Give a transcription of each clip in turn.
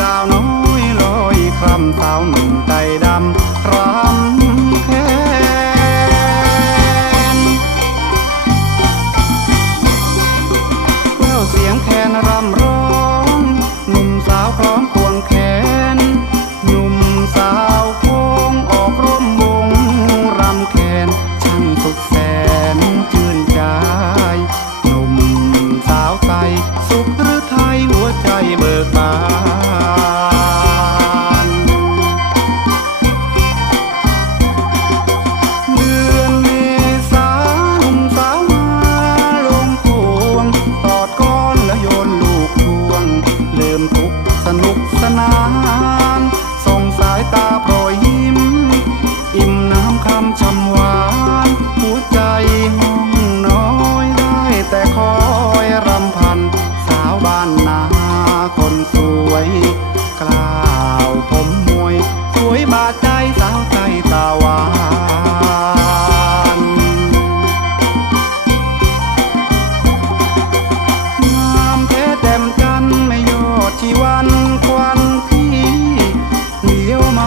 ดาวน้อยลอยคลำสาวหนุ่มใจดำรำแค้นแววเสียงแคนรำร้องหนุ่มสาวพร้อมควงแขนหนุ่มสาวโค้งออกร่มวงรำแคนช่างสุดแสนชื่นใจหนุ่มสาวไทยสุข สนุกสนาน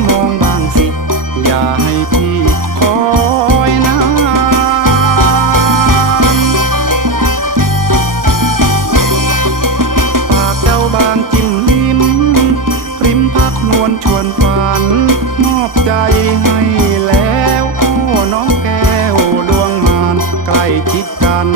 มองบางสิ อย่าให้พี่คอยนานปากเจ้าบางจิ้มลิ้มริมพักนวลชวนฝัน มอบใจให้แล้วโอ้น้องแก้วดวงมานใกล้ชิดกัน